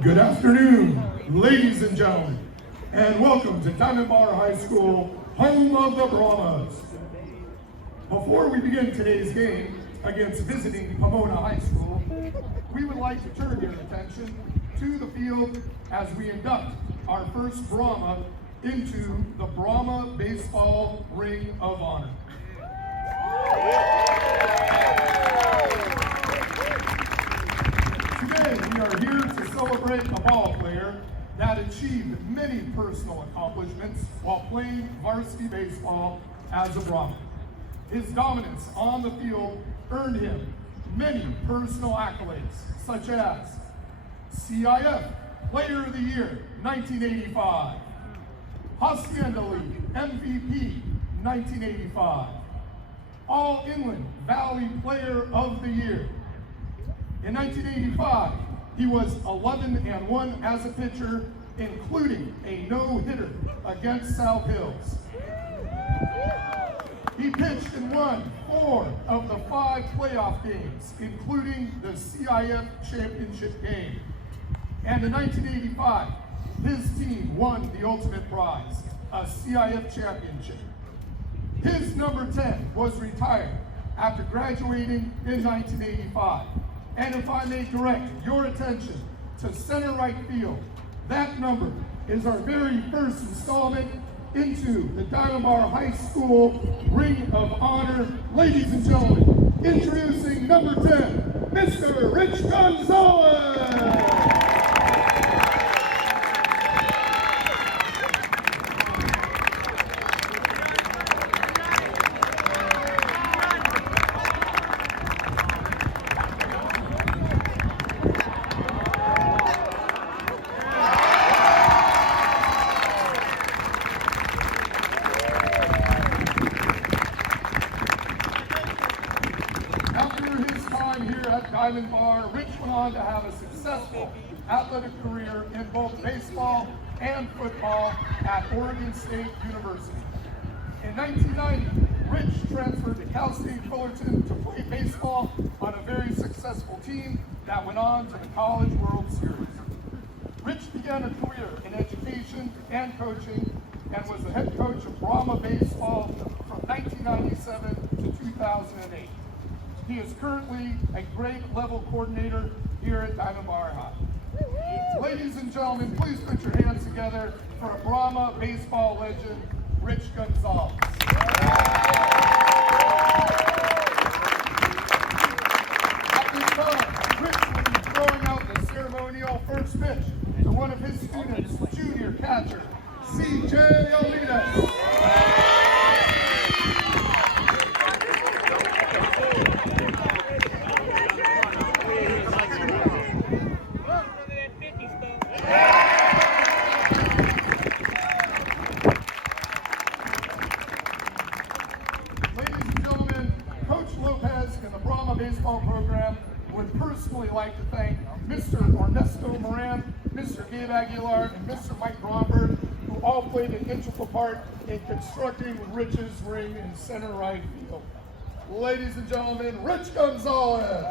Good afternoon, ladies and gentlemen, and welcome to Diamond Bar High School, home of the Brahmas. Before we begin today's game against visiting Pomona High School, we would like to turn your attention to the field as we induct our first Brahma into the Brahma Baseball Ring of Honor. Today, we are here to celebrate a ball player that achieved many personal accomplishments while playing varsity baseball as a Brahma. His dominance on the field earned him many personal accolades, such as CIF Player of the Year, 1985, Hacienda League MVP, 1985, All-Inland Valley Player of the Year. In 1985, he was 11-1 as a pitcher, including a no-hitter against South Hills. He pitched and won 4 of the 5 playoff games, including the CIF championship game. And in 1985, his team won the ultimate prize, a CIF championship. His number 10 was retired after graduating in 1985. And if I may direct your attention to center right field, that number is our very first installment into the Diamond Bar High School Ring of Honor. Ladies and gentlemen, introducing number 10, Mr. Richard Gonzales. Diamond Bar, Rich went on to have a successful athletic career in both baseball and football at Oregon State University. In 1990, Rich transferred to Cal State Fullerton to play baseball on a very successful team that went on to the College World Series. Rich began a career in education and coaching and was the head coach of Brahma Baseball from 1997 to 2008. He is currently a grade level coordinator here at Diamond Bar High. Ladies and gentlemen, please put your hands together for a Brahma baseball legend, Rich Gonzales. At this time, Rich will be throwing out the ceremonial first pitch to one of his students, junior catcher, C.J. Alinas. Baseball program would personally like to thank Mr. Ernesto Moran, Mr. Gabe Aguilar, and Mr. Mike Bromberg, who all played an integral part in constructing Rich's ring in center right field. Ladies and gentlemen, Rich Gonzales.